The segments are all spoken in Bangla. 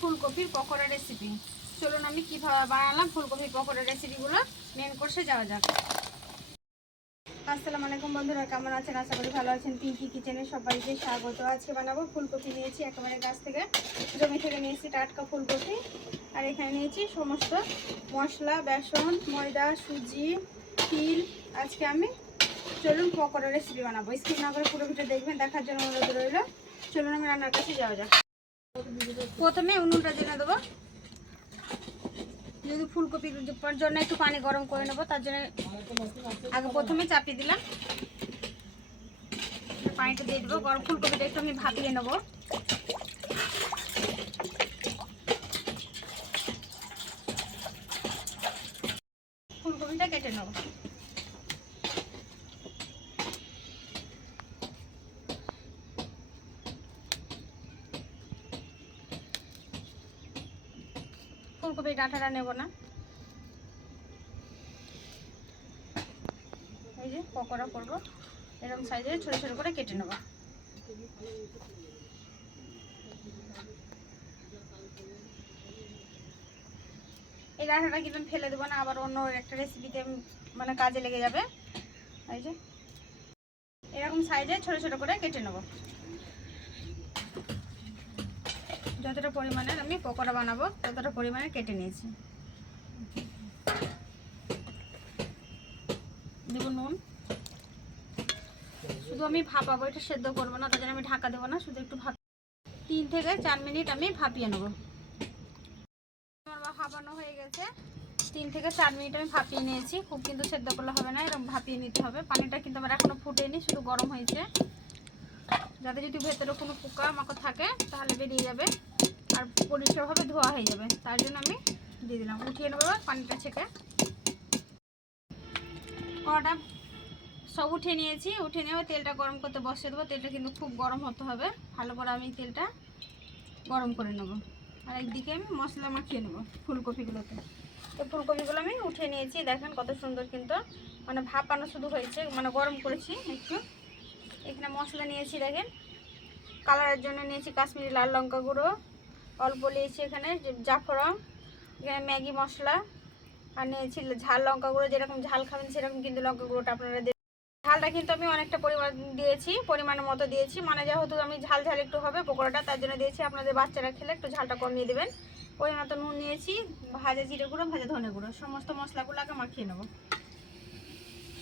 ফুলকপির পকোড়া রেসিপি চলুন আমি কীভাবে বানালাম ফুলকপির পকোড়া রেসিপিগুলো মেন কোর্সে যাওয়া যাক। আসসালামু আলাইকুম বন্ধুরা, কেমন আছেন? আশা করি ভালো আছেন। পিঙ্কি কিচেনে সবাইকে স্বাগত। আজকে বানাবো ফুলকপি নিয়েছি একেবারে গাছ থেকে। জমি থেকে নিয়েছি টাটকা ফুলকপি। আর এখানে নিয়েছি সমস্ত মশলা, বেসন, ময়দা, সুজি, তিল। আজকে আমি চলুন পকোড়া রেসিপি বানাবো। স্কিপ না করে পুরো ভিডিও দেখবেন, দেখার জন্য অনুরোধ রইল। চলুন আমি রান্নার কাছে যাওয়া যাক। প্রথমে উনুনটা জেনে দেবো। যদি ফুলকপির জন্য একটু পানি গরম করে নেব, তার জন্য আগে প্রথমে চাপিয়ে দিলাম। পানিটা দিয়ে দেবো। গরম ফুলকপিটা একটু আমি ভাপিয়ে নেব। ফুলকপিটা কেটে নেব। ফুলকপির ডাঁটাটা নেব না। এই যে পকোড়া করব। এরকম সাইজে ছোট ছোট করে কেটে নেব। এই ডাঁটাটা কিন্তু ফেলে দেবো না, আবার অন্য একটা রেসিপিতে মানে কাজে লেগে যাবে। এই যে। এরকম সাইজে ছোট ছোট করে কেটে নেব। যতটা পরিমাণের আমি পকোড়া বানাবো ততটা পরিমাণে কেটে নিয়েছি। দেবো নুন। শুধু আমি ভাপাবো, এটা সেদ্ধ করব না জন্য আমি ঢাকা দেবো না, শুধু একটু ভাপ তিন থেকে চার মিনিট আমি ভাপিয়ে নেব। আমার ভাপানো হয়ে গেছে। তিন থেকে চার মিনিট আমি ভাপিয়ে নিয়েছি। খুব কিন্তু সেদ্ধ করলে হবে না, এরকম ভাপিয়ে নিতে হবে। পানিটা কিন্তু আমার এখনও ফুটেনি, শুধু গরম হয়েছে। যাতে যদি ভেতরে কোনো পোকা মাকড় থাকে, তাহলে বেরিয়ে যাবে আর পরিষ্কারভাবে ধোয়া হয়ে যাবে। তার জন্য আমি দিয়ে দিলাম। উঠিয়ে নেব পানিটা ছেঁকে। কড়াটা সব উঠিয়ে নিয়েছি। উঠে নেওয়া তেলটা গরম করতে বসিয়ে দেবো। তেলটা কিন্তু খুব গরম হতে হবে। ভালো করে আমি তেলটা গরম করে নেব। আর একদিকে আমি মশলা মাখিয়ে নেব ফুলকপিগুলোতে। তো ফুলকপিগুলো আমি উঠিয়ে নিয়েছি। দেখেন কত সুন্দর কিন্তু মানে ভাপানো শুধু হয়েছে। মানে গরম করেছি একটু। এখানে মশলা নিয়েছি, দেখেন। কালারের জন্য নিয়েছি কাশ্মীরি লাল লঙ্কা গুঁড়ো। অল্প নিয়েছি এখানে জাফরান, এখানে ম্যাগি মশলা, আর নিয়েছি ঝাল লঙ্কা গুঁড়ো, যেরকম ঝাল খাবেন সেরকম কিন্তু লঙ্কা গুঁড়োটা আপনারা দেবেন। ঝালটা কিন্তু আমি অনেকটা পরিমাণ দিয়েছি, পরিমাণের মতো দিয়েছি। মানে যেহেতু আমি ঝাল ঝাল একটু হবে পকোড়াটা, তার জন্য দিয়েছি আপনাদের বাচ্চারা খেলে একটু ঝালটা কমিয়ে দেবেন। পরিমাণ মতো নুন নিয়েছি, ভাজা জিরে গুঁড়ো, ভাজা ধনে গুঁড়ো, সমস্ত মশলাগুলো আগে মাখিয়ে নেব।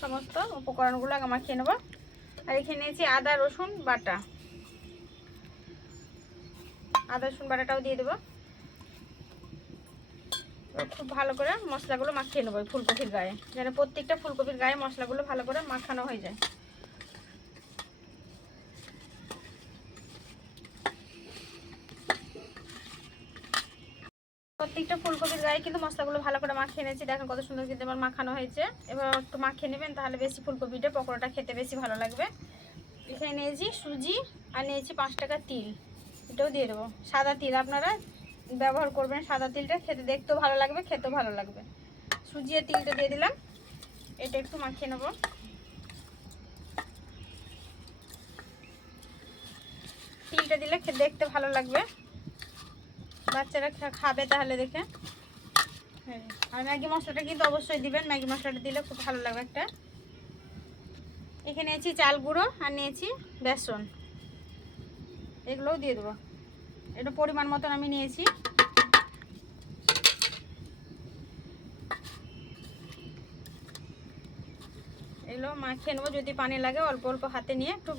সমস্ত উপকরণগুলো আগে মাখিয়ে নেব। আর এখানে নিয়েছি আদা, রসুন বাটা। আদা, রসুন বাটাটাও দিয়ে দেবো। খুব ভালো করে মশলাগুলো মাখিয়ে নেব ফুলকপির গায়ে। যেন প্রত্যেকটা ফুলকপির গায়ে মশলাগুলো ভালো করে মাখানো হয়ে যায়। গায়ে কিন্তু মশলাগুলো ভালো করে মাখিয়ে নিয়েছি দেখেন কত সুন্দর কিন্তু আমার মাখানো হয়েছে। এবার একটু মাখিয়ে নেবেন, তাহলে বেশি ফুলকপিটা পকোড়াটা খেতে বেশি ভালো লাগবে। এখানে নিয়েছি সুজি আর নিয়েছি পাঁচ টাকা তিল। এটাও দিয়ে দেবো। সাদা তিল আপনারা ব্যবহার করবেন সাদা তিলটা। খেতে দেখতেও ভালো লাগবে, খেতেও ভালো লাগবে। সুজি আর তিলটা দিয়ে দিলাম। এটা একটু মাখিয়ে নেব। তিলটা দিলে দেখতে ভালো লাগবে। বাচ্চারা খাবে তাহলে দেখে। আর ম্যাগি মশলাটা কিন্তু অবশ্যই দিবেন। ম্যাগি মশলাটা দিলে খুব ভালো লাগবে একটা। এখানে নিয়েছি চাল গুঁড়ো আর নিয়েছি বেসন। এগুলোও দিয়ে দেবো। এটা পরিমাণ মতন আমি নিয়েছি। এগুলো মাখিয়ে নেব যদি পানি লাগে, অল্প অল্প হাতে নিয়ে একটু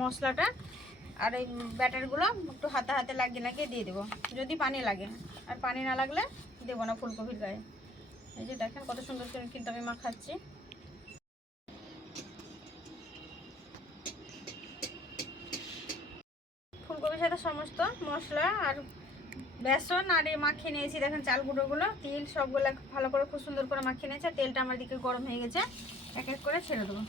মশলাটা আর এই ব্যাটারগুলো একটু হাতে হাতে লাগিয়ে লাগিয়ে দিয়ে দেবো, যদি পানি লাগে। আর পানি না লাগলে দেবো না ফুলকপির গায়ে। এই যে দেখেন কত সুন্দর করে কিন্তু আমি মাখাচ্ছি। ফুলকপির সাথে সমস্ত মশলা আর বেসন আর এই মাখিয়ে নিয়েছি। দেখেন চাল গুঁড়োগুলো, তিল সবগুলো ভালো করে খুব সুন্দর করে মাখিয়ে নিয়েছে। তেলটা আমার দিকে গরম হয়ে গেছে। এক এক করে ছেড়ে দেবো।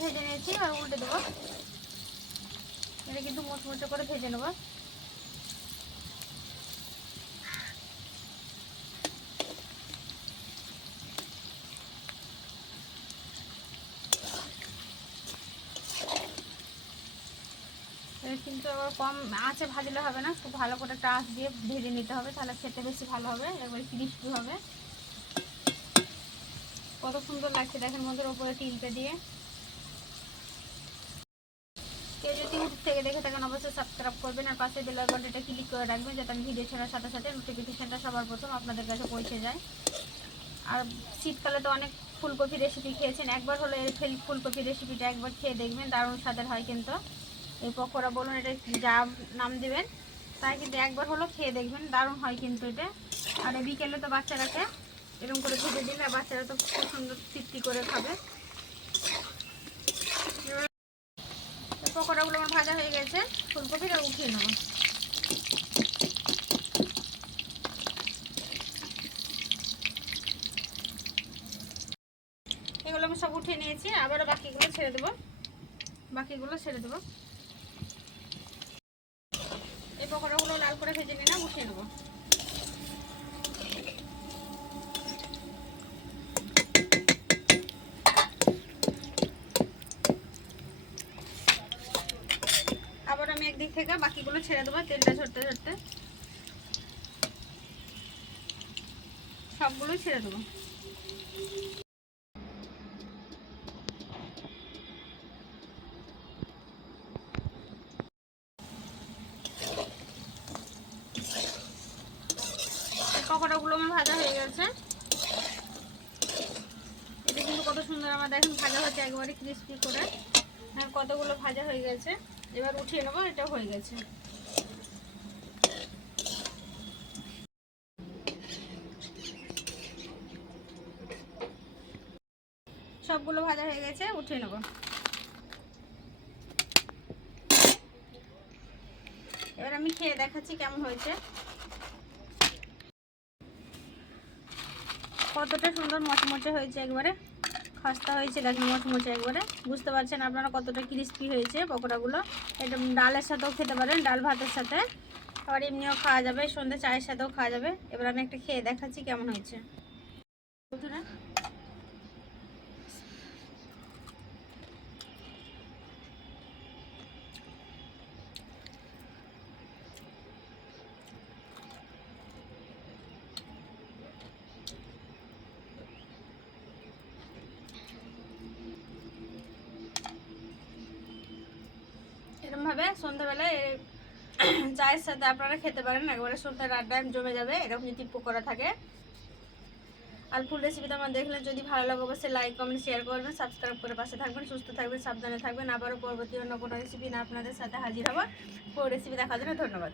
ভেজে নিয়েছি আর উল্টে দেবো। এটা কিন্তু মোচমোচো করে ভেজে নেব। কিন্তু কম আঁচে ভাজলে হবে না, খুব ভালো করে টাচ দিয়ে ভেজে নিতে হবে, তাহলে খেতে বেশি ভালো হবে, একবারে ক্রিস্পি হবে। কত সুন্দর লাগছে দেখেন বন্ধুর, ওপরে টিলটা দিয়ে। কেউ যদি ইউটিউব থেকে দেখে থাকেন, অবশ্যই সাবস্ক্রাইব করবেন আর পাশে বেল আইকনটা ক্লিক করে রাখবেন যাতে আমি ভিডিও ছাড়ার সাথে সাথে নোটিফিকেশনটা সবার প্রথম আপনাদের কাছে পৌঁছে যায়। আর শীতকালে তো অনেক ফুলকপি রেসিপি খেয়েছেন, একবার হলো এই ফেল- ফুলকপি রেসিপিটা একবার খেয়ে দেখবেন, দারুণ স্বাদের হয় কিন্তু। এই পকোড়া বলুন, এটা যা নাম দেবেন, তাই কিন্তু একবার হলো খেয়ে দেখবেন, দারুণ হয় কিন্তু এটা। আর বিকেলে তো বাচ্চারাকে এরকম করে ভেজে দিলে বাচ্চারা তো খুব সুন্দর তৃপ্তি করে খাবে তো পকোড়াগুলো আমার ভাজা হয়ে গেছে, ফুলকপিটা উঠিয়ে নেব। এগুলো আমি সব উঠিয়ে নিয়েছি, আবারও বাকিগুলো ছেড়ে দেবো। বাকিগুলো ছেড়ে দেবো। এই পকোড়াগুলো লাল করে ভেজে নিলাম, উঠিয়ে নেব আবার আমি একদিক থেকে বাকিগুলো ছেড়ে দেবো, তেলটা ঝরতে ঝরতে। সবগুলো ছেড়ে দেবো। পকোড়াগুলো আমার ভাজা হয়ে গেছে। এটা কিন্তু কত সুন্দর, আমার দেখেন ভাজা হচ্ছে একবারে ক্রিস্পি করে। আর কতগুলো ভাজা হয়ে গেছে। এবার উঠিয়ে নেব, এটা হয়ে গেছে। সবগুলো ভাজা হয়ে গেছে, উঠিয়ে নেব। এবার আমি খেয়ে দেখাচ্ছি কেমন হয়েছে। কতটা সুন্দর মচমচে হয়েছে একবারে। খাস্তা হয়েছে দেখেন মচমচে একবারে। বুঝতে পারছেন আপনারা কতটা ক্রিস্পি হয়েছে পকোড়াগুলো। এটা ডালের সাথেও খেতে পারেন, ডাল ভাতের সাথে। আবার এমনিও খাওয়া যাবে, সন্ধ্যে চায়ের সাথেও খাওয়া যাবে। এবার আমি একটা খেয়ে দেখাচ্ছি কেমন হয়েছে। এরকমভাবে সন্ধ্যাবেলায় চায়ের সাথে আপনারা খেতে পারেন, একবারে সন্ধ্যার ডাইম জমে যাবে, এরকম যদি পোকরা থাকে। আর ফুল রেসিপিটা আমার দেখলে যদি ভালো লাগে, অবশ্যই লাইক কমেন্ট শেয়ার করবেন সাবস্ক্রাইব করে পাশে থাকবেন, সুস্থ থাকবেন, সাবধানে থাকবেন। আবারও পরবর্তী অন্য কোনো রেসিপি না আপনাদের সাথে হাজির হব। ফুল রেসিপি দেখার জন্য ধন্যবাদ।